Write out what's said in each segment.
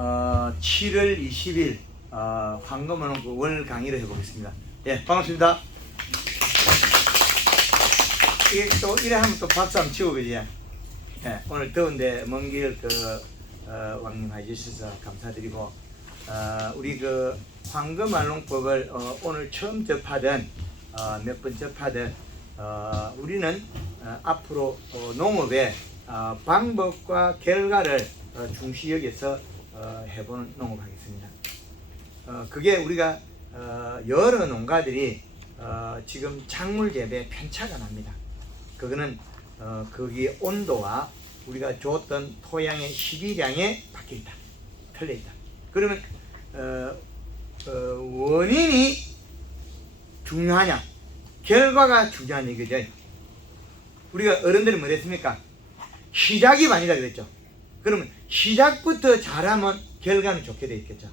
7월 20일 황금언어 월 강의를 해보겠습니다. 예, 반갑습니다. 이게 또 이래 하면 또 박수 한번 치고 그지? 예, 오늘 더운데 먼 길 왕님 해주셔서 감사드리고 우리 황금알롱법을 오늘 처음 접하든 몇 번 접하든 우리는 앞으로 농업의 방법과 결과를 중시 여기서 해보는 농업하겠습니다. 그게 우리가 여러 농가들이 지금 작물 재배에 편차가 납니다. 그거는 거기 온도와 우리가 줬던 토양의 식이량에 바뀌어있다, 틀려있다. 그러면 원인이 중요하냐, 결과가 중요한 얘기죠. 우리가 어른들이 뭐랬습니까? 시작이 반이다 그랬죠. 그러면 시작부터 잘하면 결과는 좋게 돼 있겠죠.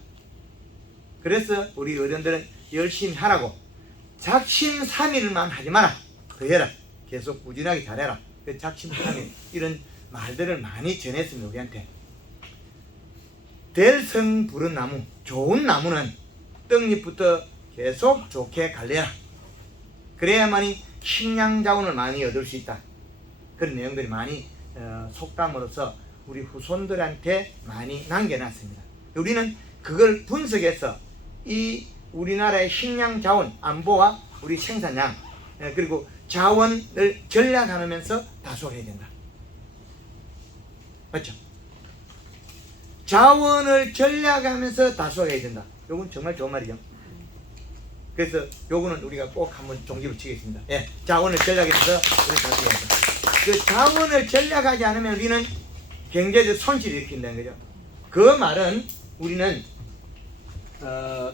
그래서 우리 어른들은 열심히 하라고, 작심삼일만 하지 마라, 더 해라, 계속 꾸준하게 잘해라, 작심삼일 이런 말들을 많이 전했습니다. 우리한테 될성 부른 나무, 좋은 나무는 떡잎부터 계속 좋게 갈래라, 그래야만이 식량자원을 많이 얻을 수 있다. 그런 내용들이 많이 속담으로서 우리 후손들한테 많이 남겨놨습니다. 우리는 그걸 분석해서 이 우리나라의 식량자원 안보와 우리 생산량 그리고 자원을 전략하면서 다소해야 된다. 맞죠? 자원을 전략하면서 다소해야 된다. 요건 정말 좋은 말이죠. 그래서 요거는 우리가 꼭 한번 종집을 치겠습니다. 예, 자원을 전략해서 우리 다소해야 된다. 그 자원을 전략하지 않으면 우리는 경제적 손실을 일으킨다는 거죠. 그 말은 우리는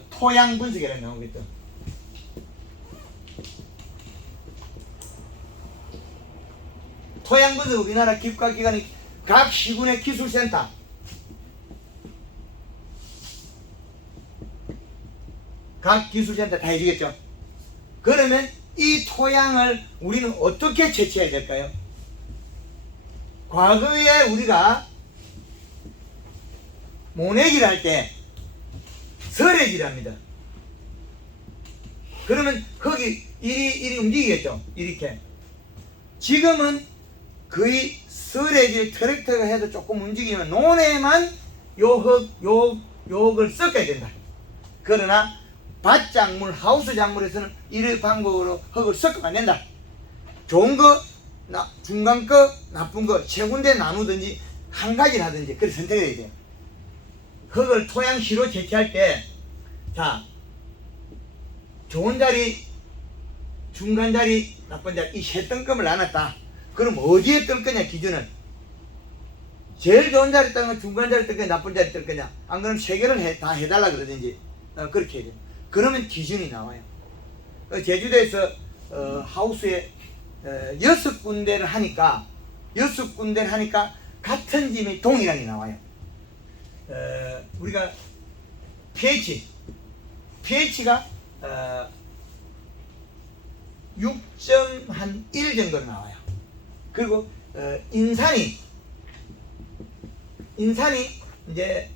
토양 분석이라고 나오겠죠. 토양 분석 우리나라 기과기관이 각 시군의 기술센터, 각 기술센터 다 해주겠죠. 그러면 이 토양을 우리는 어떻게 채취해야 될까요? 과거에 우리가 모내기를 할 때 설액이를 합니다. 그러면 거기 이리 움직이겠죠. 이렇게. 지금은 거의 설액을 트랙터가 해도 조금 움직이면 논에만 요걸 섞어야 된다. 그러나 밭작물, 하우스 작물에서는 이 방법으로 흙을 섞으면 안 된다. 좋은 거, 중간 거, 나쁜 거 세 군데 나누든지 한 가지를 하든지 그걸 선택해야 돼요. 흙을 토양시로 채취할 때, 자, 좋은 자리, 중간 자리, 나쁜 자리 이 세 등급을 나눴다. 그럼 어디에 뜰 거냐 기준은? 제일 좋은 자리 뜰 거냐, 중간 자리 뜰 거냐, 나쁜 자리 뜰 거냐? 안 그러면 세 개를 다 해달라 그러든지 그렇게 해야 돼요. 그러면 기준이 나와요. 제주도에서 하우스에 6군데를 하니까 같은 짐이 동일하게 나와요. 우리가 pH가 6.1 정도로 나와요. 그리고 인산이 이제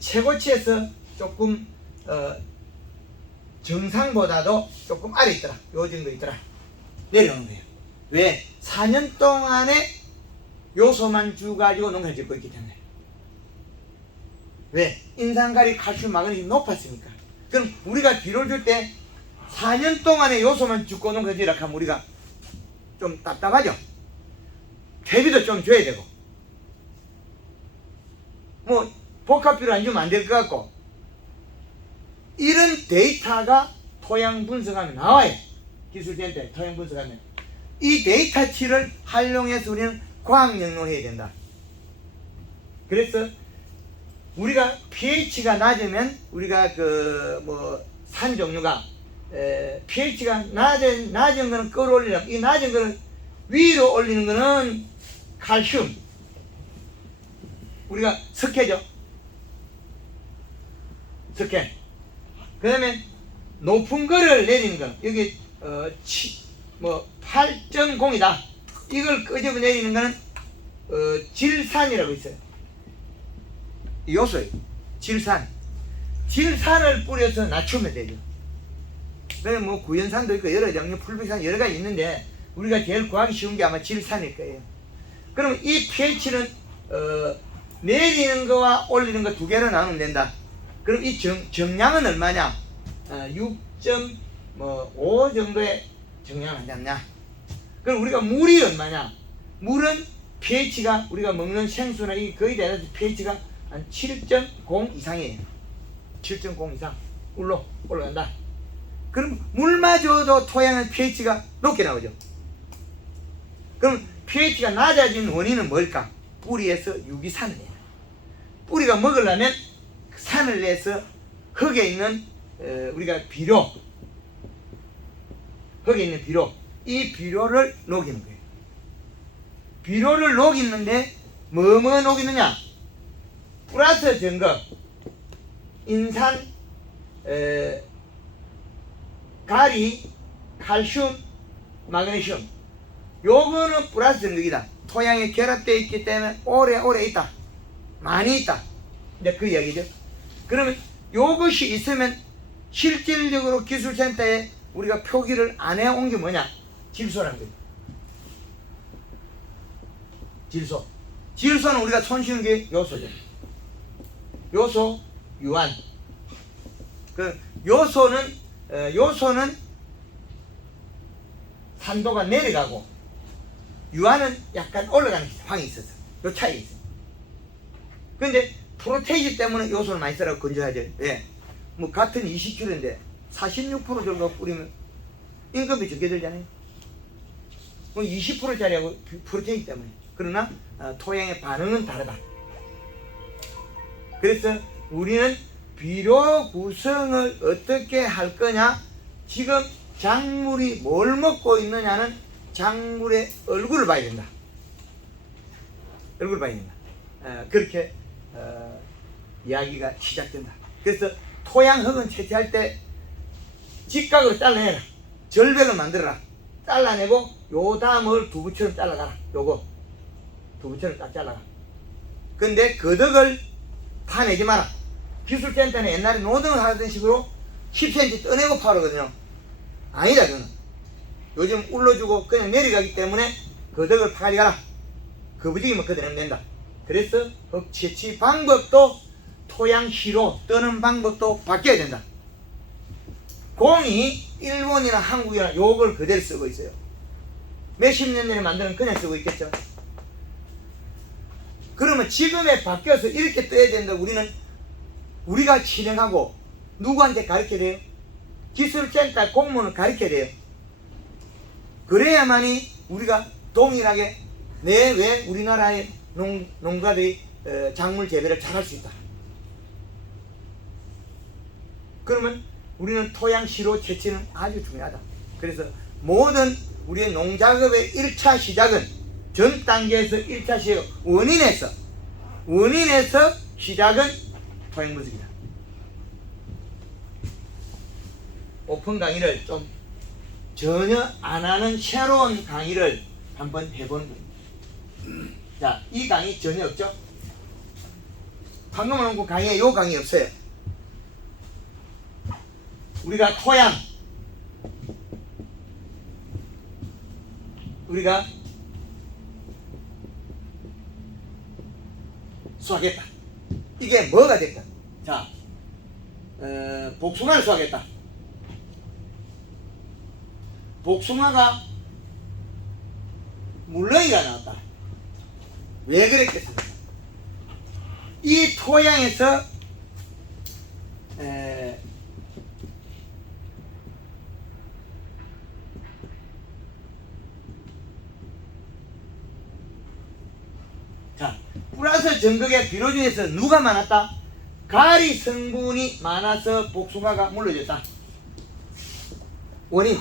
최고치에서 조금 정상보다도 조금 아래 있더라, 요 정도 있더라, 내려오는 거예요. 왜? 4년 동안에 요소만 주가지고 농사를 짓고 있기 때문에. 왜? 인산가리, 칼슘, 마그네슘이 높았으니까. 그럼 우리가 비료를 줄 때 4년 동안에 요소만 주고 농사를 지으라 하면 우리가 좀 답답하죠? 퇴비도 좀 줘야 되고, 뭐 복합비료 안 주면 안 될 것 같고, 이런 데이터가 토양 분석하면 나와요. 기술센터에 토양 분석하면 이 데이터치를 활용해서 우리는 과학 연구해야 된다. 그래서 우리가 pH가 낮으면 우리가 산 종류가 pH가 낮은 거는 끌어올리려면, 이 낮은 거는 위로 올리는 거는 칼슘, 우리가 석회죠. 석회. 그 다음에 높은 거를 내리는 거, 여기 8.0이다. 이걸 끄집어 내리는 거는 질산이라고 있어요. 이 요소예요. 질산을 뿌려서 낮추면 되죠. 뭐 구연산도 있고 여러 종류 풀백산 여러 가지 있는데 우리가 제일 구하기 쉬운 게 아마 질산일 거예요. 그럼 이 pH는 내리는 거와 올리는 거 두 개로 나누면 된다. 그럼 이 정량은 얼마냐? 6.5 정도의 정량을 한다냐? 그럼 우리가 물이 얼마냐? 물은 pH가 우리가 먹는 생수나 이 거의 대해서 pH가 한 7.0 이상이에요. 7.0 이상 물로 올라간다. 그럼 물마저도 토양의 pH가 높게 나오죠. 그럼 pH가 낮아진 원인은 뭘까? 뿌리에서 유기산을 내요. 뿌리가 먹으려면 산을 내서 흙에 있는 우리가 비료, 흙에 있는 비료, 이 비료를 녹이는 거예요. 비료를 녹이는데 뭐 녹이느냐? 플러스 증거, 인산, 가리, 칼슘, 마그네슘. 요거는 플러스 증거이다. 토양에 결합되어 있기 때문에 오래 있다. 많이 있다. 이제 그 이야기죠. 그러면 요것이 있으면 실질적으로 기술센터에 우리가 표기를 안 해온 게 뭐냐? 질소라는 거예요. 질소. 질소는 우리가 손쉬운 게 요소죠. 요소, 유한. 그 요소는 산도가 내려가고 유한은 약간 올라가는 황이 있어서 요 차이 있어요. 근데 프로테이지 때문에 요소를 많이 쓰라고 건조하죠. 예. 뭐 같은 20kg인데 46% 정도 뿌리면 임금이 적게 들잖아요. 20%짜리하고 프로테이지 때문에. 그러나 토양의 반응은 다르다. 그래서 우리는 비료 구성을 어떻게 할 거냐? 지금 작물이 뭘 먹고 있느냐는 작물의 얼굴을 봐야 된다. 얼굴을 봐야 된다. 그렇게 이야기가 시작된다. 그래서 토양 흙은 채취할 때 직각으로 잘라내라. 절벽을 만들어라. 잘라내고 요 다음을 두부처럼 잘라가라. 요거 두부처럼 딱 잘라가. 근데 거덕을 파내지 마라. 기술센터는 옛날에 노등을 하던 식으로 10cm 떠내고 파르거든요. 아니다 저는. 요즘 울러주고 그냥 내려가기 때문에 거덕을 파가리 가라. 거부지기만 그대로 된다. 그래서 흙 채취 방법도 토양시로 떠는 방법도 바뀌어야 된다. 공이 일본이나 한국이나 요걸 그대로 쓰고 있어요. 몇십 년 전에 만드는 그냥 쓰고 있겠죠. 그러면 지금에 바뀌어서 이렇게 떠야 된다. 우리가 진행하고 누구한테 가르쳐야 돼요? 기술센터 공무원을 가르쳐야 돼요. 그래야만이 우리가 동일하게 왜 우리나라의 농가들이 작물 재배를 잘할 수 있다. 그러면 우리는 토양시로 채취는 아주 중요하다. 그래서 모든 우리의 농작업의 1차 시작은 전 단계에서 1차 시작 원인에서 시작은 토양분석이다. 오픈 강의를 좀 전혀 안 하는 새로운 강의를 한번 해보는 겁니다. 자, 이 강의 전혀 없죠? 방금 온 강의에 요 강의 없어요. 우리가 토양, 우리가 수확했다. 이게 뭐가 될까? 자, 복숭아를 수확했다. 복숭아가 물렁이가 나왔다. 왜 그랬겠습니까? 이 토양에서 자, 플러스 전극의 비료 중에서 누가 많았다? 가리 성분이 많아서 복숭아가 물러졌다. 원인.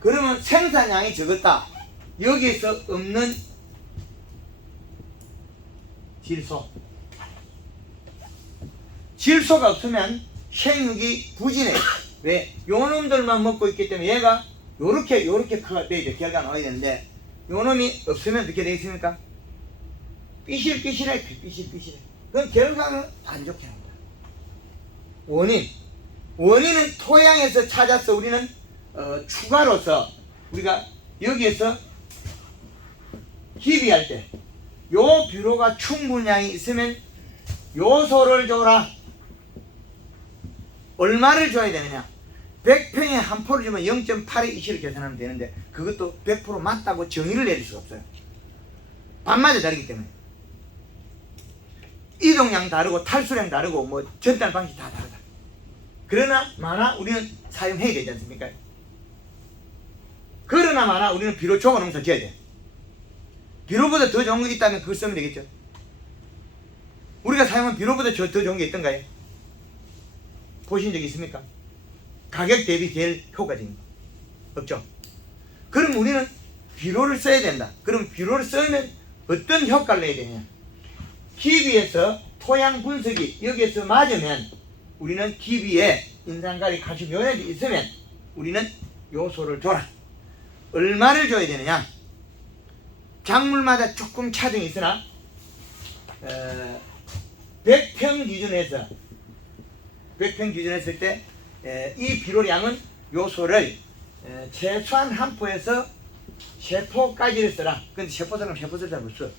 그러면 생산량이 적었다. 여기에서 없는 질소. 질소가 없으면 생육이 부진해. 왜? 요 놈들만 먹고 있기 때문에 얘가 요렇게 커가 돼야죠. 결과 나와야 되는데 요 놈이 없으면 어떻게 되겠습니까? 삐실삐실해. 삐실삐실해. 그럼 결과는 안 좋게 합니다. 원인은 토양에서 찾아서 우리는 추가로서 우리가 여기에서 희비할 때 요 비료가 충분량이 있으면 요소를 줘라. 얼마를 줘야 되느냐? 100평에 한 포를 주면 0.8의 이시를 계산하면 되는데 그것도 100% 맞다고 정의를 내릴 수가 없어요. 반마다 다르기 때문에. 이동량 다르고 탈수량 다르고 뭐 전달 방식 다 다르다. 그러나 마나 우리는 사용해야 되지 않습니까? 그러나 마나 우리는 비료 조가 농사 지어야 돼. 비료보다 더 좋은 거 있다면 그걸 쓰면 되겠죠. 우리가 사용한 비료보다 더 좋은 게 있던가요? 보신 적 있습니까? 가격 대비 제일 효과적인 거 없죠. 그럼 우리는 비료를 써야 된다. 그럼 비료를 쓰면 어떤 효과를 내야 되냐? 기비에서 토양 분석이 여기에서 맞으면 우리는 기비에 인산가리, 칼슘 요약이 있으면 우리는 요소를 줘라. 얼마를 줘야 되느냐? 작물마다 조금 차등이 있으나 100평 기준에서 100평 기준했을 때 이 비료량은 요소를 최소한 한 포에서 세 포까지를 써라. 근데 세 포 사람 세 포 쓸 사람 없어.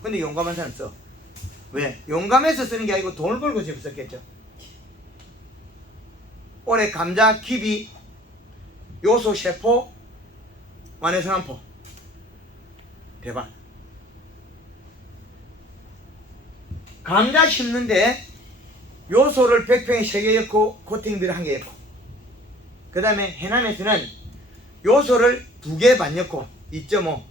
근데 용감한 사람 써. 왜? 용감해서 쓰는 게 아니고 돈을 벌고 싶어 썼겠죠. 올해 감자, 키비, 요소 세 포, 완해성 한 포. 대박. 감자 심는데 요소를 100평에 3개 넣고 코팅비를 1개 넣고 그 다음에 해남에서는 요소를 2개 반 넣고 2.5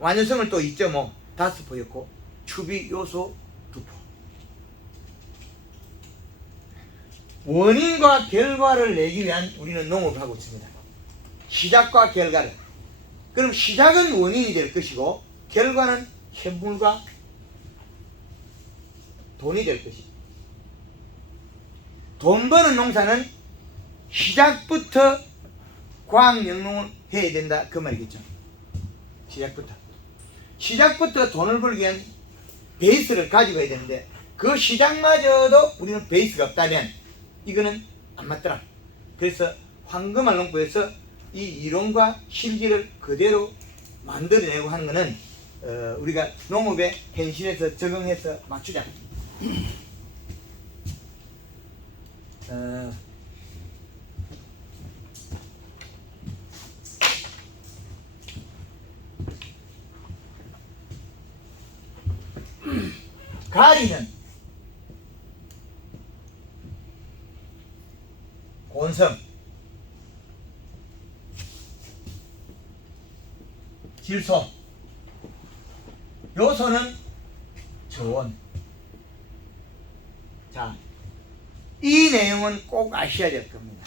완효성을 또 2.5 5포 넣고 추비 요소 2포. 원인과 결과를 내기 위한 우리는 농업을 하고 있습니다. 시작과 결과를. 그럼 시작은 원인이 될 것이고 결과는 현물과 돈이 될 것이고 돈 버는 농사는 시작부터 과학영농을 해야 된다 그 말이겠죠. 시작부터 돈을 벌기 위한 베이스를 가지고 해야 되는데 그 시작마저도 우리는 베이스가 없다면 이거는 안 맞더라. 그래서 황금알농부에서 이 이론과 실기를 그대로 만들어내고 하는 것은 우리가 농업의 현실에서 적응해서 맞추자. 가리는 곤성, 질소, 요소는 저온. 자, 이 내용은 꼭 아셔야 될 겁니다.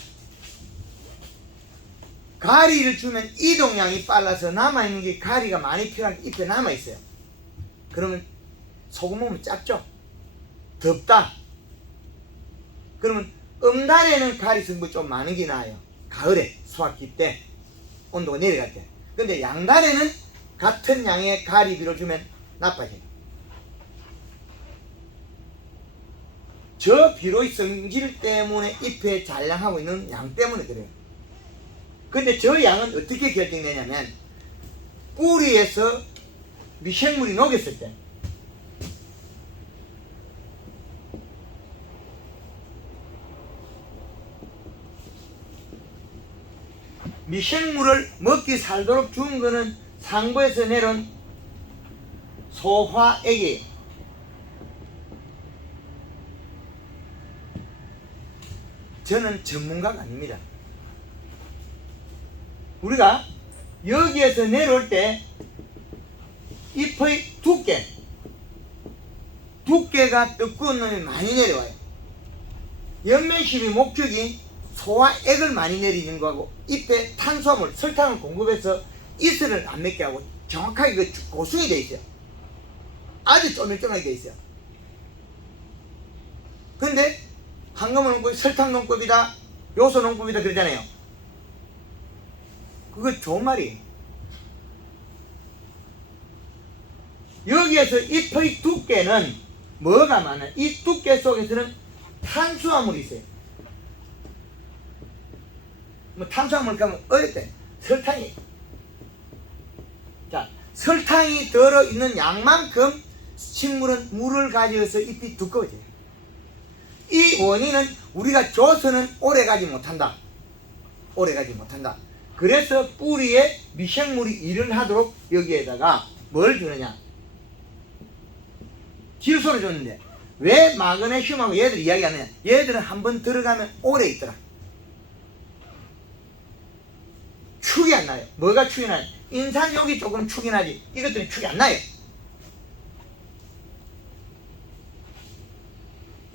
가리를 주면 이동량이 빨라서 남아있는 게 가리가 많이 필요한 잎에 남아있어요. 그러면 소금 먹으면 작죠? 덥다. 그러면 음달에는 가리 성분이 좀 많은 게 나아요. 가을에 수확기 때 온도가 내려갈 때. 근데 양달에는 같은 양의 가리비를 주면 나빠져요. 저 비료의 성질 때문에 잎에 잔량하고 있는 양 때문에 그래요. 근데 저 양은 어떻게 결정되냐면 뿌리에서 미생물이 녹였을 때 미생물을 먹기 살도록 준 거는 상부에서 내려온 소화액이에요. 저는 전문가가 아닙니다. 우리가 여기에서 내려올 때 잎의 두께가 두꺼운 놈이 많이 내려와요. 연면십이 목적인 소화액을 많이 내리는 거하고 잎에 탄수화물, 설탕을 공급해서 이슬을 안 맺게 하고 정확하게 그 고순이 되어 있어요. 아주 쪼밀쪼밀하게 되어 있어요. 근데 황금을 농법이 설탕 농법이다, 요소 농법이다 그러잖아요. 그거 좋은 말이에요. 여기에서 잎의 두께는 뭐가 많아요? 이 두께 속에서는 탄수화물이 있어요. 뭐 탄수화물 가면 어릴 때 설탕이, 자, 설탕이 들어있는 양만큼 식물은 물을 가져서 잎이 두꺼워져요. 이 원인은 우리가 줘서는 오래가지 못한다. 오래가지 못한다. 그래서 뿌리에 미생물이 일을 하도록 여기에다가 뭘 주느냐? 질소를 줬는데 왜 마그네슘하고 얘들 이야기하느냐? 얘들은 한번 들어가면 오래 있더라. 축이 안 나요. 뭐가 축이 나요? 인산욕이 조금 축이 나지 이것들은 축이 안 나요.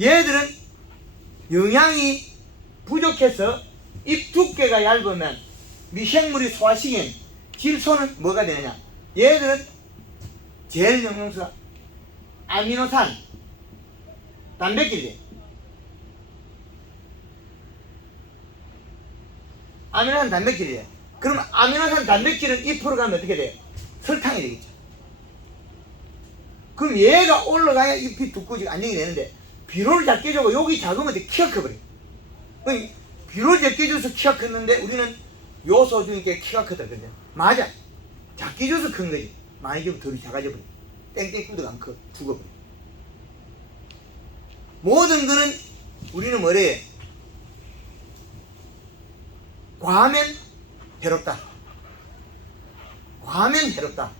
얘들은 영양이 부족해서 잎 두께가 얇으면 미생물이 소화시킨 질소는 뭐가 되느냐? 얘들은 제일 영양소가 아미노산, 단백질이에요. 아미노산, 단백질이에요. 그럼 아미노산, 단백질은 잎으로 가면 어떻게 돼요? 설탕이 되겠죠. 그럼 얘가 올라가야 잎이 두꺼워지고 안정이 되는데 비료를 작게 주고 여기 작으면 키가 커버려요. 비료를 작게 줘서 키가 컸는데 우리는 요소 중에 키가 크다 그러죠. 맞아. 작게 줘서 큰 거지. 많이 주면 덜 작아져 버려. 땡땡 꾸덕 안 커. 죽어버려. 모든 거는 우리는 뭐래? 과하면 해롭다. 과하면 해롭다.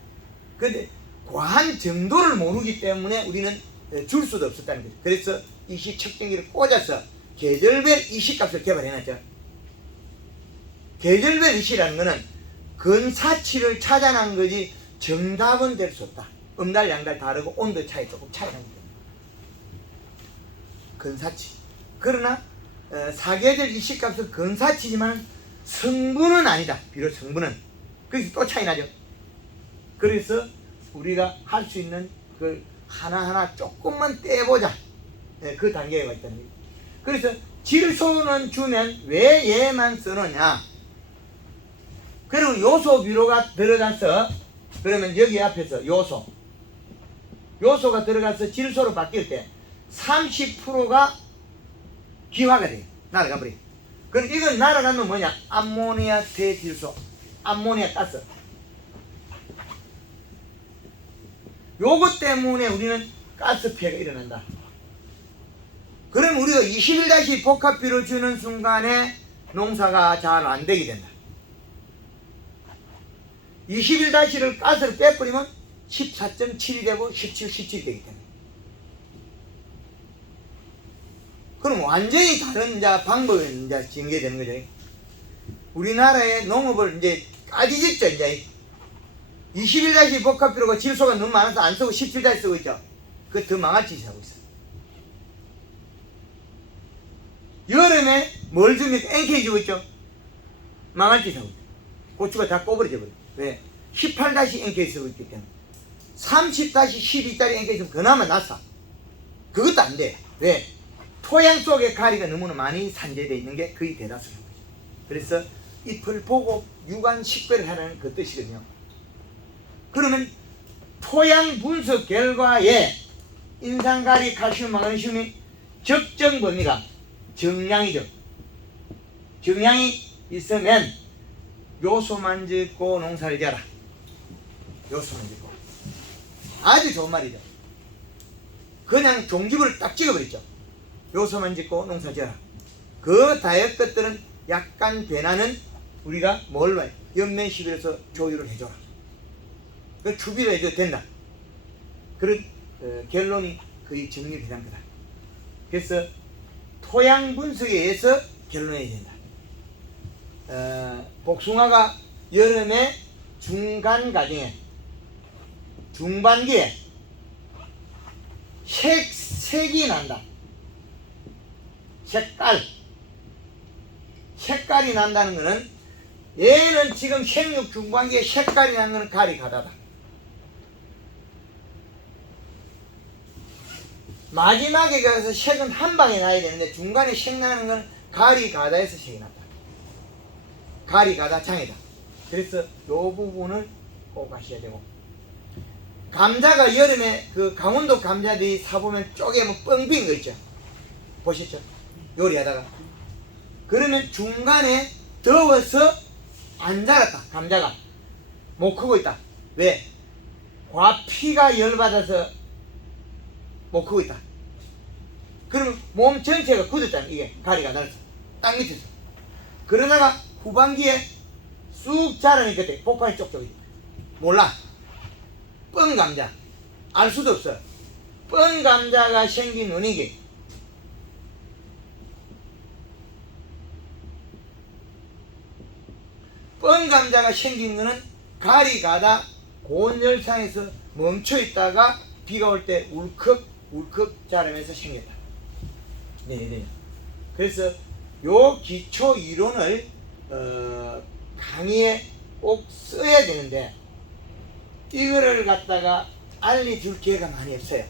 근데 과한 정도를 모르기 때문에 우리는 줄 수도 없었다는 거죠. 그래서 이식 측정기를 꽂아서 계절별 이식값을 개발해놨죠. 계절별 이식이라는 것은 근사치를 찾아낸 거지 정답은 될 수 없다. 음달 양달 다르고 온도 차이 조금 차이 나기 때문에 근사치. 그러나 사계절 이식값은 근사치지만 성분은 아니다. 비록 성분은. 그래서 또 차이 나죠. 그래서 우리가 할 수 있는 그 하나하나 조금만 떼보자. 그 단계에 와 있다는 거예요. 그래서 질소는 주면 왜 얘만 쓰느냐? 그리고 요소 비료가 들어가서 그러면 여기 앞에서 요소가 들어가서 질소로 바뀔 때 30%가 기화가 돼요. 날아가 버려요. 그럼 이건 날아가면 뭐냐? 암모니아 대질소, 암모니아 가스. 요것 때문에 우리는 가스 피해가 일어난다. 그럼 우리가 21다시 복합비료 주는 순간에 농사가 잘 안 되게 된다. 21다시를 가스를 빼버리면 14.7이 되고 17 되기 때문에. 그럼 완전히 다른 방법이 전개되는 거죠. 우리나라의 농업을 이제 까지짓죠, 이제. 21다시 복합비료가 질소가 너무 많아서 안 쓰고 17다시 쓰고 있죠. 그거 더 망할 짓을 하고 있어. 여름에 뭘 줍니까? NK 주고 있죠. 망할 짓을 하고 있죠. 고추가 다 꼬부러져 버려. 왜? 18다시 NK 쓰고 있기 때문에. 30-12짜리 NK 좀 그나마 낫어. 그것도 안 돼. 왜? 토양 속에 가리가 너무나 많이 산재되어 있는 게 거의 대다수인 거죠. 그래서 잎을 보고 유관 식별을 하라는 그 뜻이거든요. 그러면 토양 분석 결과에 인산가리, 칼슘, 마그네슘이 적정 범위가 정량이죠. 정량이 있으면 요소만 짓고 농사를 지어라. 요소만 짓고. 아주 좋은 말이죠. 그냥 종집을 딱 찍어버렸죠. 요소만 짓고 농사 지어라. 그 다의 것들은 약간 변하는 우리가 뭘로 해? 연면식에서 조율을 해줘라. 그 추비를 해줘도 된다. 그런 결론이 거의 정리되는 거다. 그래서 토양 분석에 의해서 결론해야 된다. 복숭아가 여름에 중간 과정에 중반기에 색이 난다. 색깔이 난다는 것은 얘는 지금 생육 중반기에 색깔이 나는 것은 가리 가다다. 마지막에 가서 색은 한 방에 나야 되는데 중간에 색 나는 건 가리 가다에서 색이 났다. 가리 가다 장애다. 그래서 이 부분을 꼭 아셔야 되고 감자가 여름에 그 강원도 감자들이 사보면 쪼개면 뻥 빈 거 있죠. 보셨죠? 요리하다가. 그러면 중간에 더워서 안 자랐다. 감자가 못 크고 있다. 왜? 과피가 열받아서 못 크고 있다. 그러면 몸 전체가 굳었잖아. 이게 가리가 날아서 땅 밑에서. 그러다가 후반기에 쑥 자라니까 그때 폭발이 쪽쪽이 몰라. 뻥 감자 알 수도 없어. 뻥 감자가 생긴 원인이 뻥 감자가 생긴 거는 가리 가다 고온 열상에서 멈춰 있다가 비가 올 때 울컥 자라면서 생겼다. 네. 그래서 요 기초 이론을 강의에 꼭 써야 되는데 이거를 갖다가 알려줄 기회가 많이 없어요.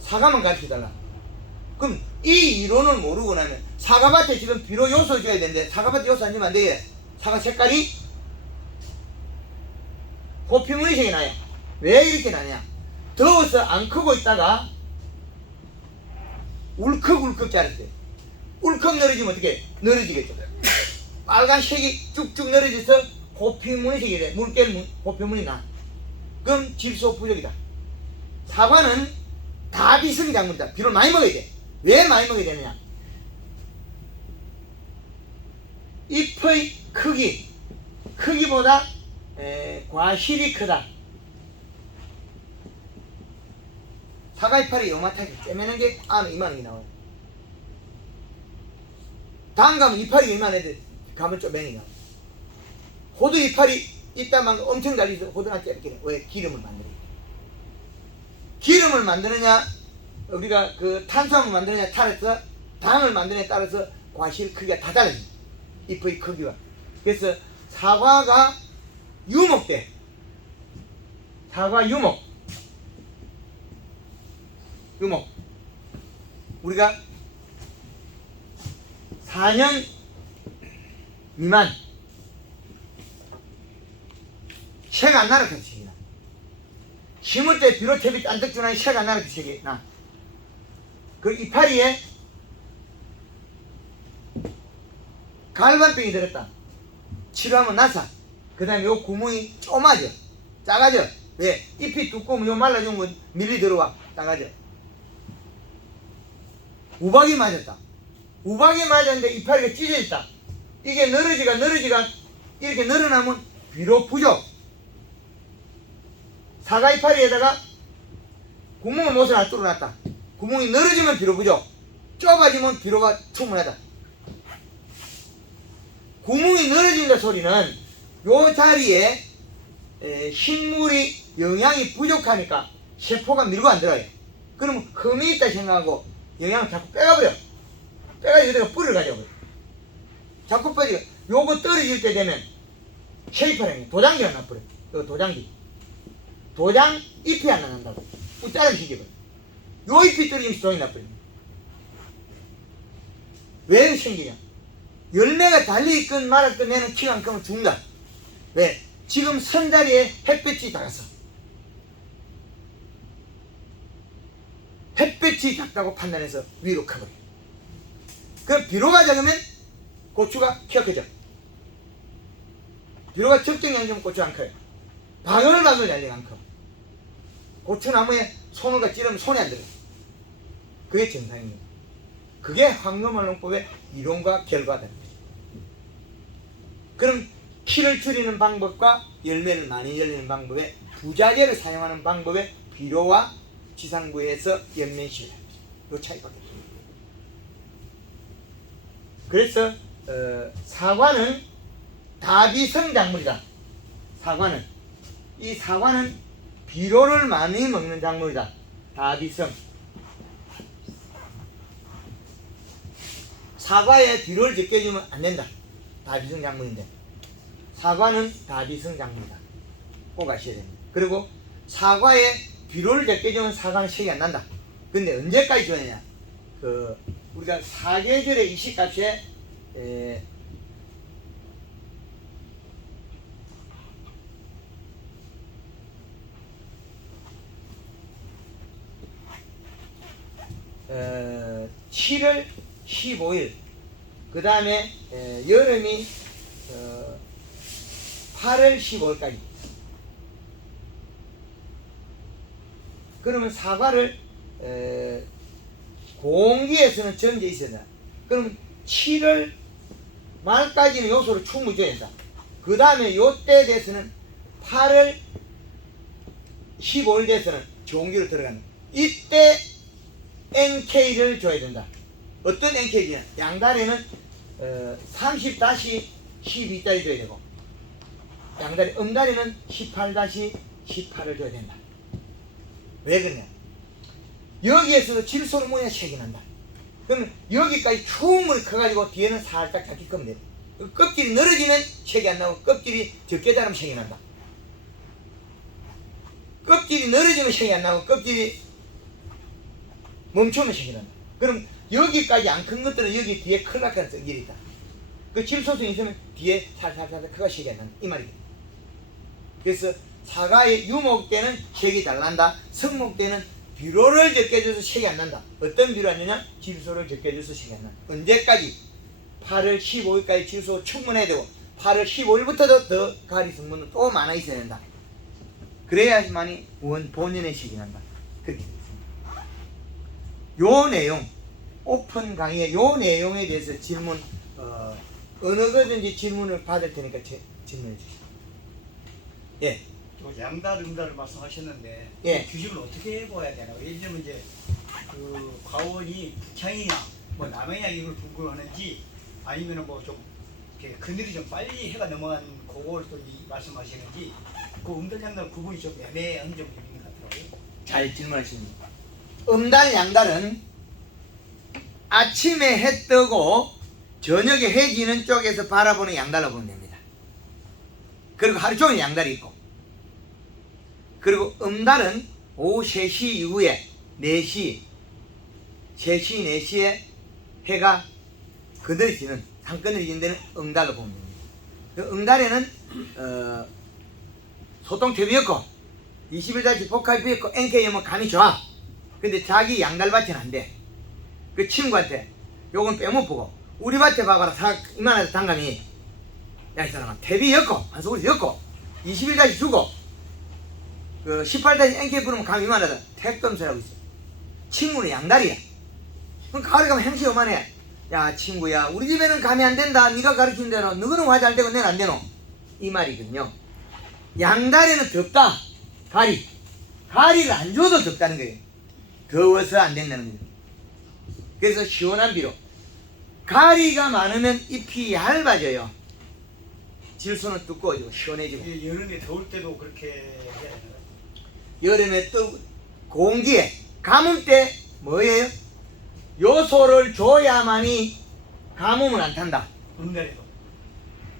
사과만 가르쳐달라. 그럼 이 이론을 모르고 나면 사과밭에 지금 비료 요소 줘야 되는데 사과밭에 요소 안 주면 안 돼. 사과 색깔이 호피무늬색이 나요. 왜 이렇게 나냐? 더워서 안 크고 있다가 울컥 자랐어요. 울컥 늘어지면 어떻게? 늘어지겠죠. 빨간색이 쭉쭉 늘어져서 호피무늬색이 돼. 물결 호피무늬 나. 그럼 질소 부족이다. 사과는 다비성 작물이다. 비료를 많이 먹어야 돼. 왜 많이 먹어야 되느냐? 잎의 크기보다 과실이 크다. 사과 이파리 요만하게 쬐매는 게 안에 이만한 게 나와요. 다음 가면 이파리 이만한데 가면 쪼매는 게 나와요. 호두 이파리 있다만 엄청 달리서 호두나 쬐게 왜? 기름을 만들어요. 기름을 만드느냐, 우리가 그 탄수화물 만드느냐에 따라서, 당을 만드느냐에 따라서 과실 크기가 다 달라요. 잎의 크기와. 그래서 사과가 유목돼. 사과 유목. 우리가 4년 미만 새가 안 나는 것이 나. 심을 때 비료탭이 딴뜩 주나니 새가 안 나는 것이 나. 그 이파리에 갈반병이 들었다. 치료하면 나서 그 다음에 요 구멍이 쪼마져. 작아져. 왜? 잎이 두꺼우면 요 말라주면 밀리 들어와. 작아져. 우박이 맞았다. 우박이 맞았는데 이파리가 찢어졌다. 이게 늘어지가 이렇게 늘어나면 비료 부족. 사과 이파리에다가 구멍을 못을 하나 뚫어놨다. 구멍이 늘어지면 비료 부족. 좁아지면 비료가 충분하다. 구멍이 늘어진다 소리는 요 자리에 식물이 영양이 부족하니까 세포가 밀고 안 들어요. 그러면 흠이 있다 생각하고 영양을 자꾸 빼가버려. 빼가지고 여기다가 뿌리를 가져버려. 자꾸 빠지고 요거 떨어질 때 되면 쉐이퍼라는 도장기가 나버려. 요 도장기. 도장 잎이 안 나간다고. 자르기 시켜버려. 요 잎이 떨어지면 도장이 나버려. 왜 생기냐? 열매가 달려있건 말았건 얘는 키가 안 크면 죽는다. 왜? 지금 선자리에 햇볕이 닿았어. 햇볕이 작다고 판단해서 위로 커버려. 그럼 비료가 작으면 고추가 키가 크죠. 비료가 적정량 좀 고추가 안 커요. 바글바글 날리가 안 커. 고추나무에 손을 찌르면 손이 안 들어. 그게 정상입니다. 그게 황금활농법의 이론과 결과다. 그럼 키를 줄이는 방법과 열매를 많이 열리는 방법에 부자재를 사용하는 방법에 비료와 지상부에서 연면식을 합니다. 이 차이밖에 없습니다. 그래서 사과는 다비성 작물이다. 이 사과는 비료를 많이 먹는 작물이다. 다비성. 사과에 비료를 적게 주면 안 된다. 다비성 작물인데 사과는 다비성 작물이다. 꼭 아셔야 됩니다. 그리고 사과에 비료를 적게 주면 사과는 색이 안 난다. 근데 언제까지 줘야 되냐? 우리가 사계절의 이식값에 7월 15일, 그 다음에 여름이 8월 15일까지. 그러면 사과를 공기에서는 전제 있어야 된다. 그럼 7월 말까지는 요소를 충분히 줘야 된다. 그 다음에 요때 돼서는 8월 15일 돼서는 종기로 들어간다. 이때 NK를 줘야 된다. 어떤 NK냐? 양다리는 30-12짜리 줘야 되고, 양다리 음다리는 18-18을 줘야 된다. 왜 그러냐? 여기에서도 질소를 모여야 색이 난다. 그러면 여기까지 충분히 커가지고 뒤에는 살짝 잡기 끄면 돼. 껍질이 늘어지면 색이 안 나고, 껍질이 적게 자라면 색이 난다. 껍질이 늘어지면 색이 안 나고, 껍질이 멈추면 색이 난다. 그럼 여기까지 안 큰 것들은 여기 뒤에 클 가능성이 있다. 그 질소성이 있으면 뒤에 살살살 커가 색이 안 난다. 이 말이다. 그래서 사과의 유목 때는 색이 잘 난다. 성목 때는 비료를 적게 줘서 색이 안 난다. 어떤 비료 안 나냐? 질소를 적게 줘서 색이 안 난다. 언제까지? 8월 15일까지 질소 충분해야 되고, 8월 15일부터도 더 가리 성분은 또 많아 있어야 된다. 그래야만이 본연의 색이 난다. 그렇게 되겠습니다. 요 내용, 오픈 강의의 요 내용에 대해서 질문, 어느 거든지 질문을 받을 테니까 질문해 주시죠. 예. 양달, 음달을 말씀하셨는데 예. 그 규정을 어떻게 해봐야 되나요? 예를 들면 이제 그 과원이 북향이냐 뭐 남향이냐 이걸 궁금하는지, 아니면은 뭐 좀 이렇게 그늘이 좀 빨리 해가 넘어간 그걸 또 말씀하시는지, 그 음달 양달 구분이 좀 애매한 점이 있는 것 같더라고요. 잘 질문하십니다. 음달, 양달은 아침에 해 뜨고 저녁에 해 지는 쪽에서 바라보는 양달로 보면 됩니다. 그리고 하루 종일 양달이 있고, 그리고 음달은 오후 3시 이후에 4시, 3시, 4시에 해가 그늘이 지는, 상그늘이 지는 데는 음달로 보면 됩니다. 그 음달에는 소똥탭이었고 21다시 복합이었고 NKM은 감이 좋아. 근데 자기 양달 밭에는 안 돼. 그 친구한테 요건 빼먹고 우리 밭에 봐봐라. 이만한 단감이, 야 이 사람아 탭이었고 한 소굴이었고 21다시 주고 그 18다시 NK 부르면 감이 이만하다. 택검사라고 있어. 친구는 양달이야. 그럼 가을에 가면 행시 오만해. 야 친구야, 우리 집에는 감이 안 된다. 네가 가르친 대로 너는 화 잘 되고 내는 안 되노. 이 말이거든요. 양달에는 덥다. 가리를 안 줘도 덥다는 거예요. 더워서 안 된다는 거예요. 그래서 시원한 비료. 가리가 많으면 잎이 얇아져요. 질소는 두꺼워지고 시원해지고. 이게 여름에 더울 때도 그렇게 해야 되나요? 여름에 또 공기에 가뭄 때 뭐예요? 요소를 줘야만이 가뭄을 안 탄다. 음달에도.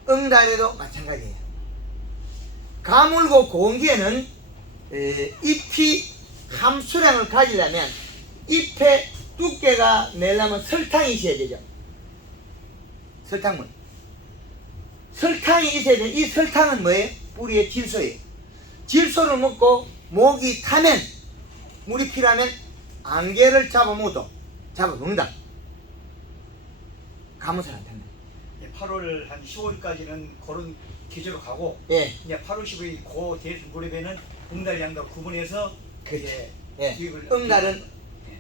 응달에도 마찬가지예요. 가물고 공기에는 잎이 함수량을 가지려면 잎의 두께가 내려면 설탕이 있어야 되죠. 설탕물. 설탕이 있어야 돼. 이 설탕은 뭐예요? 뿌리의 질소예요. 질소를 먹고 목이 타면, 물이 필요하면 안개를 잡아먹는다. 가뭄을 안 탄다. 8월 한 10월까지는 그런 계절로 가고, 예. 이제 8월 15일 그 무렵에는 음달 양달 구분해서 그렇지. 이제 예. 이걸 음달은 예.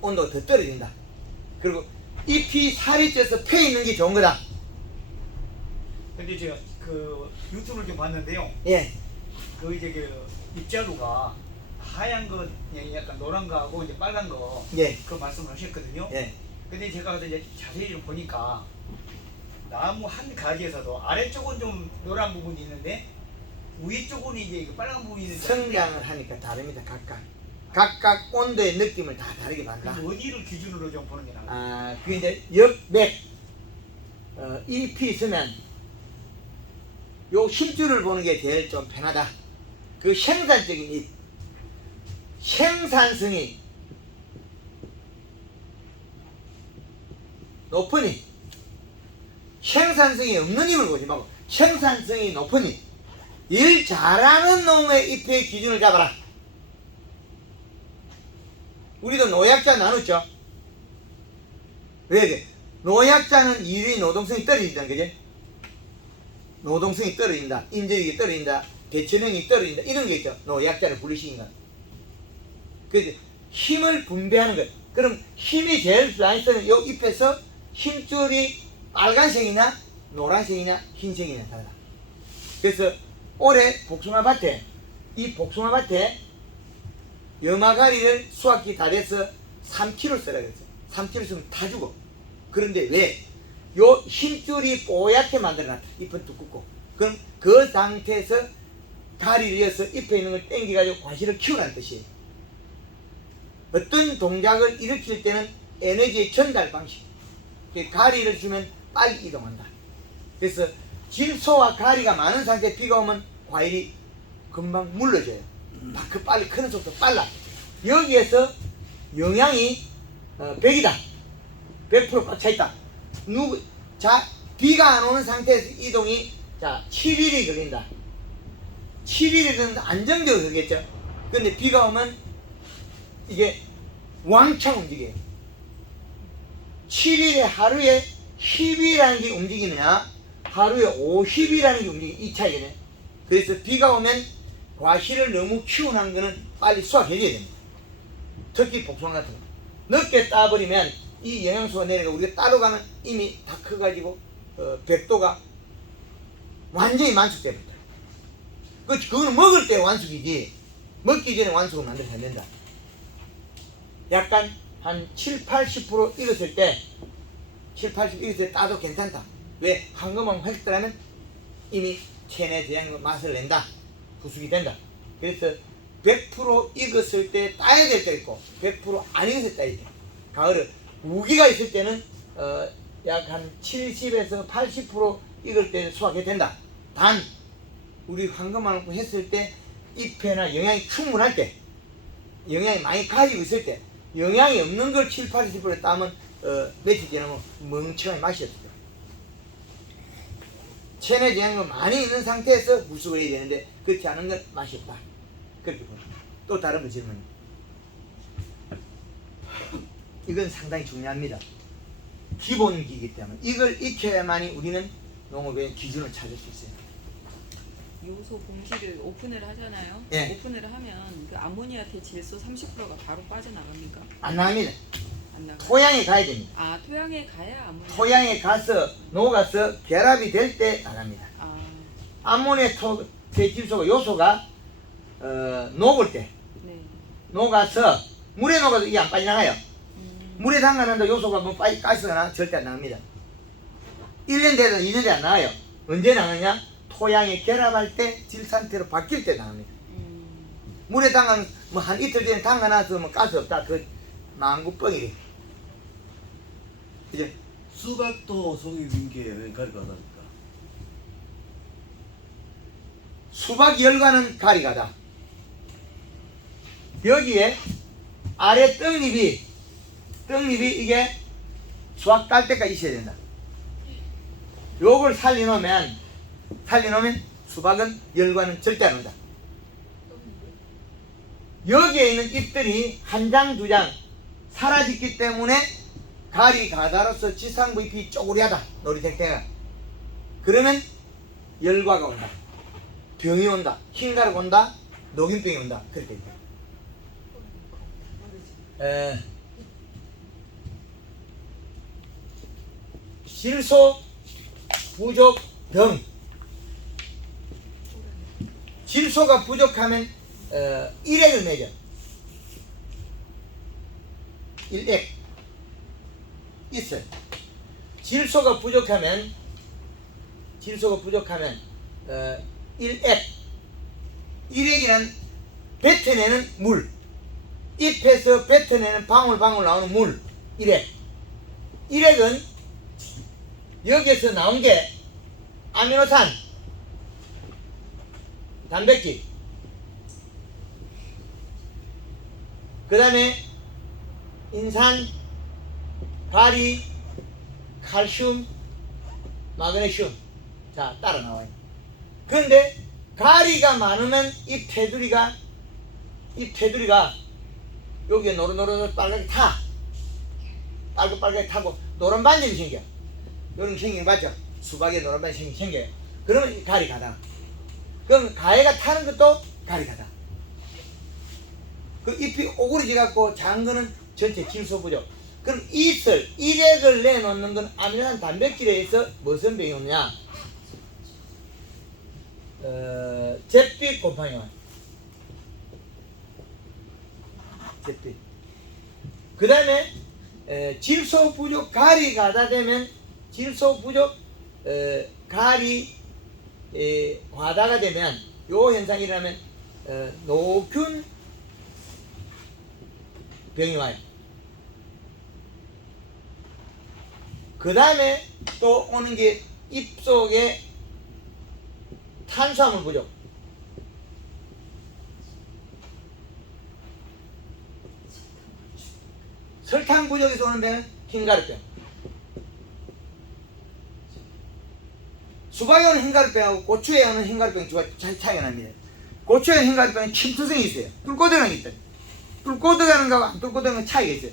온도가 더 떨어진다. 그리고 잎이 살이 쪄서 펴 있는 게 좋은 거다. 근데 제가 그 유튜브를 좀 봤는데요. 예. 그 이제 그 입자루가 하얀 거, 약간 노란 거하고 이제 빨간 거, 예. 그 말씀을 하셨거든요. 예. 근데 제가 이제 자세히 좀 보니까 나무 한 가지에서도 아래쪽은 좀 노란 부분이 있는데 위에 쪽은 이제 그 빨간 부분이 있는데, 성장을 하니까 다릅니다. 각각 온도의 느낌을 다 다르게 받는다. 그 어디를 기준으로 좀 보는 게 나아요? 아, 그게 이제 역맥, 잎이 있으면 요 힘줄을 보는 게 제일 좀 편하다. 그 생산적인 잎, 생산성이 높은 잎, 생산성이 없는 잎을 보지 말고 생산성이 높은 잎, 일 잘하는 놈의 잎의 기준을 잡아라. 우리도 노약자 나눴죠. 왜 그래? 노약자는 일의 노동성이 떨어진다, 그지? 노동성이 떨어진다, 인재력이 떨어진다, 대처능이 떨어진다, 이런 게 있죠. 노약자를 분리시킨 건. 그래서 힘을 분배하는 거예요. 그럼 힘이 제일 많이 쓰는 요 잎에서 힘줄이 빨간색이냐, 노란색이냐, 흰색이냐 다르다. 그래서 올해 복숭아밭에, 이 복숭아밭에 염화가리를 수확기 다 돼서 3kg 쓰라 그랬어요. 3kg 쓰면 다 죽어. 그런데 왜? 요 힘줄이 뽀얗게 만들어놨다. 잎은 두껍고. 그럼 그 상태에서 가리를 이어서 잎에 있는 걸 당겨가지고 과실을 키우라는 뜻이에요. 어떤 동작을 일으킬 때는 에너지의 전달 방식. 가리를 주면 빨리 이동한다. 그래서 질소와 가리가 많은 상태에 비가 오면 과일이 금방 물러져요. 그 빨리 크는 속도 빨라. 여기에서 영양이 100이다. 100% 꽉 차있다. 비가 안 오는 상태에서 이동이 7일이 걸린다. 7일이든 안정적으로 걸겠죠. 근데 비가 오면 이게 왕창 움직여요. 7일에 하루에 10이라는 게 움직이느냐, 하루에 50이라는 게 움직이는 이 차이거든요. 그래서 비가 오면 과실을 너무 키워놓은 거는 빨리 수확해줘야 됩니다. 특히 복숭아 같은 거. 늦게 따버리면 이 영양소가 내려가 우리가 따로 가면 이미 다 커가지고 백도가 완전히 만숙됩니다. 그거는 먹을 때 완숙이지 먹기 전에 완숙을 만들어야 된다. 약간 한 7-80% 익었을 때 7-80% 익었을 때 따도 괜찮다. 왜? 한꺼번에 활성하면 이미 체내 대한 맛을 낸다. 구숙이 된다. 그래서 100% 익었을 때 따야 될 때 있고 100% 안 익었을 때 따야 돼. 가을에 우기가 있을 때는 약 한 70에서 80% 익을 때 수확이 된다. 단 우리 황금만 했을 때 잎에나 영양이 충분할 때 영양이 많이 가지고 있을 때 영양이 없는 걸 7-80% 따면 며칠 지나면 멍청한 맛이 없어요. 체내 영양이 많이 있는 상태에서 구숙을 해야 되는데 그렇지 않은 건 맛이 없다. 그렇게 보면 또 다른 거 질문. 이건 상당히 중요합니다. 기본기이기 때문에 이걸 익혀야만이 우리는 농업의 기준을 찾을 수 있어요. 요소 봉지를 오픈을 하잖아요. 예. 오픈을 하면 그 아모니아태 질소 30%가 바로 빠져나갑니까? 안 나갑니다. 안 나가요? 토양에 가야 됩니다. 아, 토양에 가야 아모니아. 토양에 가서 녹아서 결합이 될 때 나갑니다. 아, 아모니아태 질소가 요소가 녹을 때 네. 녹아서 물에 녹아서 이게 안 빠져나가요. 음, 물에 담가놓는다 요소가 뭐 가스가 절대 안 나갑니다. 1년 되든 2년 되안 나와요. 언제 나가냐? 토양에 결합할 때 질산태로 바뀔 때 나옵니다. 물에 담가 뭐한 이틀 전에 담가놔서 뭐 가스 없다. 그 망구뻥이래. 이제 수박도 속이 빈게 왜 가리가 다를까? 수박 열과는 가리가다. 여기에 아래 떡잎이 이게 수확 딸 때까지 있어야 된다. 요걸 살려놓으면 수박은 열과는 절대 안 온다. 여기에 있는 잎들이 한 장, 두 장 사라졌기 때문에 가리 가다로서 지상부 잎이 쪼그리하다. 노리탱탱하다. 그러면 열과가 온다. 병이 온다. 흰가루가 온다. 녹균병이 온다. 그렇게 있다. 질소 부족 등. 질소가 부족하면 일액을 매겨. 일액 있어요. 질소가 부족하면 일액이란 뱉어내는 물, 잎에서 뱉어내는 방울방울 나오는 물, 일액은 여기에서 나온 게 아미노산, 단백질, 그 다음에 인산, 가리, 칼슘, 마그네슘. 자, 따라 나와요. 그런데 가리가 많으면 이 테두리가 여기에 노릇노릇 빨갛게 타. 빨갛게 타고 노란 반점이 생겨. 요런 생긴 거 봤죠? 수박에 노란 반점이 생겨요. 그러면 이 가리 가다. 그럼 가해가 타는 것도 가리 가다. 그 잎이 오그러지 갖고 작은 거는 전체 질소 부족. 그럼 이슬, 일액을 내놓는 건 아미노산 단백질에 의해서 무슨 병이 오느냐? 잿빛 곰팡이 와요. 잿빛. 그 다음에 질소 부족 가리 가다 되면 질소 부족 가리 과다가 되면 요 현상이라면 노균 병이 와요. 그 다음에 또 오는 게 입속에 탄수화물 부족. 설탕 부족에서 오는 병은 흰가루병. 수박에 오는 흰가루병하고 고추에 오는 흰가루병 두 가지 차이가 납니다. 고추에 오는 흰가루병은 침투성이 있어요. 뚫고 들어가는 게 있다. 뚫고 들어가는 거하고 안 뚫고 들어가는 거 차이가 있어요.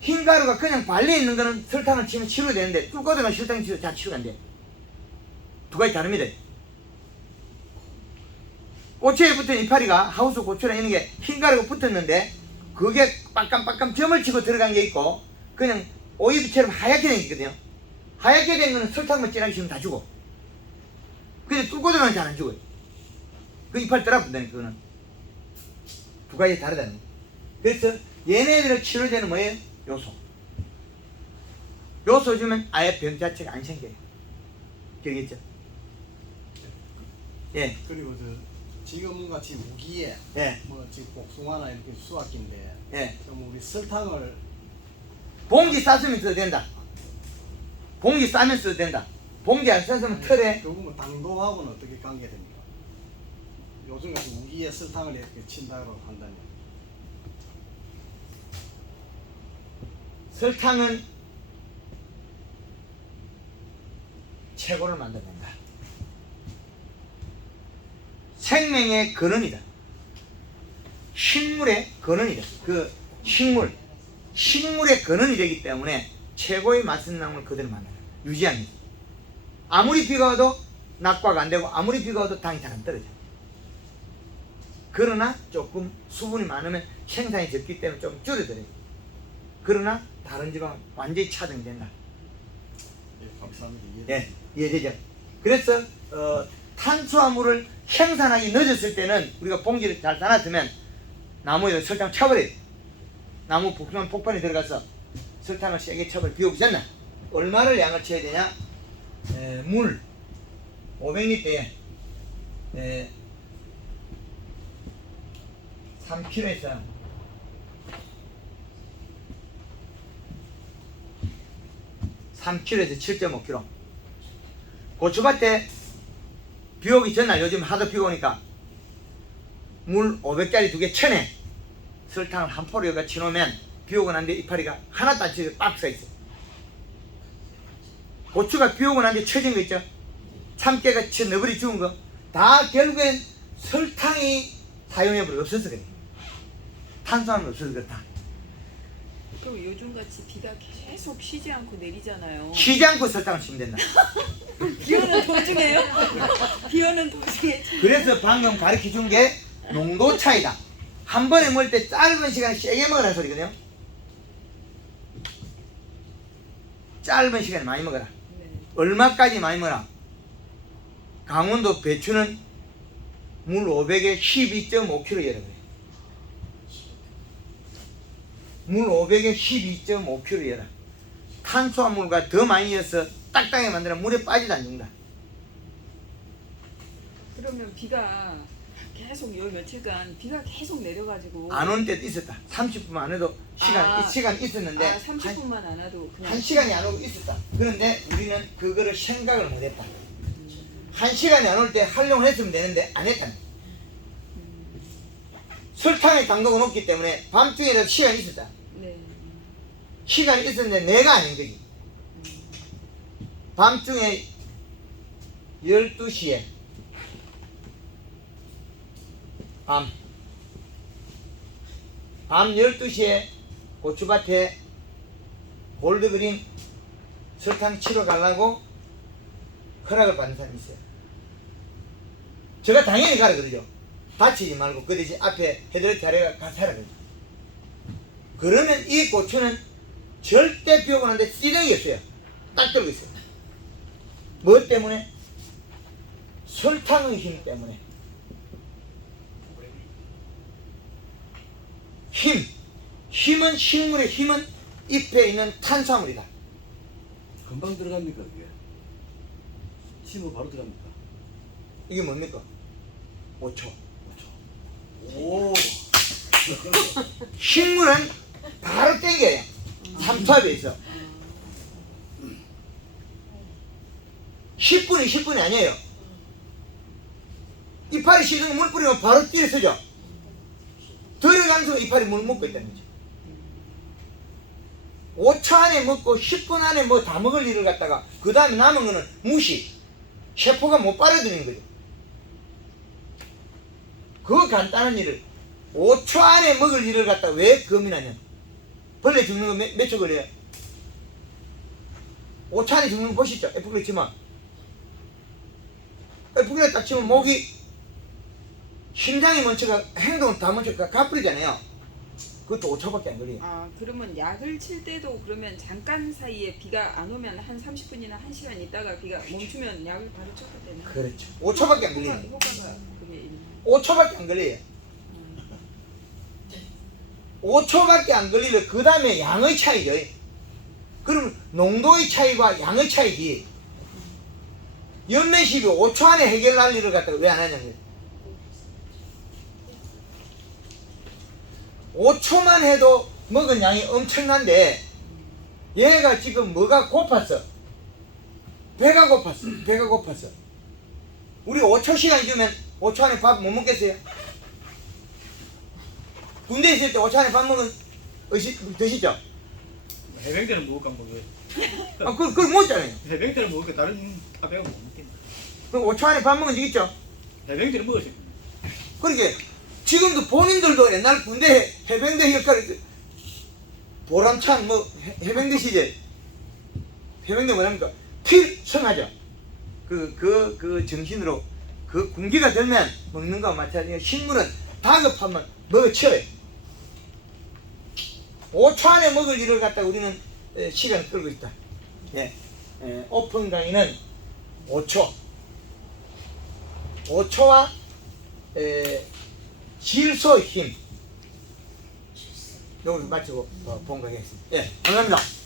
흰가루가 그냥 발려 있는 거는 설탕을 치면 치료되는데 뚫고 들어가는 설탕 치료 다 치료가 안 돼. 두 가지 다릅니다. 고추에 붙은 이파리가 하우스 고추나 이런 게 흰가루가 붙었는데 그게 빡깜빡깜 점을 치고 들어간 게 있고 그냥 오이비처럼 하얗게 된 게 있거든요. 하얗게 된 거는 설탕만 진하게 치면 다 죽어. 근데 뚫고 들어가는 잘 안 죽어요. 그 이파리 따라붙다니까 그거는. 두 가지 다르다는 거예요. 그래서 얘네들을 치료제는 뭐예요? 요소. 요소 주면 아예 병 자체가 안 생겨요. 기억했죠? 예. 그리고 지금 같이 무기에 예. 뭐 지금 복숭아나 이렇게 수확기인데 예. 좀 우리 설탕을 봉지 쌌으면 써도 된다. 봉지 싸면 써도 된다. 봉지 안 쌌으면 틀에 그러면 당도하고는 어떻게 관계됩니까? 요즘 같이 무기에 설탕을 이렇게 친다고 한다면 설탕은 최고를 만들어낸다. 생명의 근원이다. 식물의 근원이다. 그 식물의 근원이 되기 때문에 최고의 맛있는 그대로 만나요. 유지합니다. 아무리 비가 와도 낙과가 안 되고 아무리 비가 와도 당이 잘 안 떨어져. 그러나 조금 수분이 많으면 생산이 적기 때문에 좀 줄어들어요. 그러나 다른 지방 완전히 차등된다. 예, 감사합니다. 예, 이해되죠? 그래서 탄수화물을 생산하기 늦었을 때는 우리가 봉지를 잘 담아두면 나무에 설탕 쳐버려요. 나무 복숭아 폭발이 들어가서 설탕을 세게 쳐버려. 비 오기 전날 얼마를 양을 쳐야 되냐? 물 500리터에 3kg에서 3kg에서 7.5kg. 고추밭에 비 오기 전날 요즘 하도 비가 오니까 물 500짜리 2개 쳐내 설탕을 한 포로 여기다 쳐놓으면 비 오고 난 뒤에 이파리가 하나도 안 쳐져 빡 써있어. 고추가 비 오고 난 뒤에 쳐진 거 있죠? 참깨가 쳐 너버리 죽은 거 다 결국엔 설탕이 사용해버려 없어서 그래. 탄수화물 없어서 그렇다. 그럼 요즘같이 비가 계속 쉬지 않고 내리잖아요. 쉬지 않고 설탕을 치면 된다. 비 오는 도중에요? 비 오는 도중에. 그래서 방금 가르쳐준 게 농도 차이다. 한 번에 먹을 때 짧은 시간에 세게 먹으라는 소리거든요. 짧은 시간에 많이 먹어라. 네. 얼마까지 많이 먹어라? 강원도 배추는 물 500에 12.5kg 열어버려. 물 500에 12.5kg 열어. 탄수화물과 더 많이 넣어서 딱딱하게 만들어 물에 빠지도 안 죽는다. 그러면 비가 계속 요 며칠간 비가 계속 내려가지고 안 오는 때도 있었다. 30분 안 해도 시간 있었는데 30분만 안 와도 그냥 한 시간이 안 오고 있었다. 그런데 우리는 그거를 생각을 못했다. 한 시간이 안 올 때 활용을 했으면 되는데 안 했다. 설탕의 강도가 높기 때문에 밤중에라도 시간이 있었다. 네. 시간이 있었는데 내가 아닌 거지. 밤중에 12시에 밤 12시에 고추밭에 골드그린 설탕 치러 가려고 허락을 받는 사람이 있어요. 제가 당연히 가라 그러죠. 다치지 말고 그 대신 앞에 헤드라이트 아래가 가서 하라 그러죠. 그러면 이 고추는 절대 비 오고 난데 찌렁이 없어요. 딱 들고 있어요. 뭐 때문에? 설탕의 힘 때문에. 힘은 식물의 힘은 잎에 있는 탄수화물이다. 금방 들어갑니까 그게? 심으면 바로 들어갑니까? 이게 뭡니까? 5초. 오. 식물은 바로 땡겨요. 삼투압에 있어. 10분이 아니에요. 이파리 시중에 물 뿌리면 바로 뛰어서죠. 들어가면서 이파리 물 먹고 있다는 거죠. 5초 안에 먹고 10분 안에 뭐 다 먹을 일을 갖다가 그 다음에 남은 거는 무시. 세포가 못 빨아들이는 거죠. 그 간단한 일을 5초 안에 먹을 일을 갖다가 왜 고민하냐. 벌레 죽는 거 몇 초 걸려요? 5초 안에 죽는 거 보시죠. 에프그레 치면 에프그레 딱 치면 목이 심장이 멈춰가 행동을 다 멈춰가 가버리잖아요. 그것도 5초밖에 안 걸려요. 아 그러면 약을 칠 때도 그러면 잠깐 사이에 비가 안 오면 한 30분이나 1시간 있다가 비가 멈추면 약을 바로 쳐도 되나? 그렇죠. 5초밖에 안 걸려요. 효과가 그게 있나? 5초밖에 안 걸려요. 5초밖에 안 걸리면 그 다음에 양의 차이죠. 그럼 농도의 차이와 양의 차이지. 연면십이 5초 안에 해결할 일을 갖다가 왜 안 하냐면 5초만 해도 먹은 양이 엄청난데 얘가 지금 뭐가 고팠어? 배가 고팠어. 우리 5초 시간 주면 5초 안에 밥 못 먹겠어요? 군대에 있을 때 5초 안에 밥 먹으면 드시죠? 해병대는 먹을까 먹어요. 아, 그걸 먹었잖아요. 해병대는 먹을까 다른 파병은 못 먹겠네. 그럼 5초 안에 밥 먹으면 되겠죠? 해병대는 먹었어요. 그러게 지금도 본인들도 옛날 군대 해병대 역할을 보람찬 뭐 해병대 시절 해병대 뭐랍니까? 필성하죠. 그 정신으로 그 군기가 들면 먹는 거와 마찬가지로 식물은 다급하면 먹어쳐요. 5초 안에 먹을 일을 갖다 우리는 시간을 끌고 있다. 예. 오픈 강의는 5초와 질소 힘. 요걸 마치고 본강의하겠습니다. 예, 감사합니다.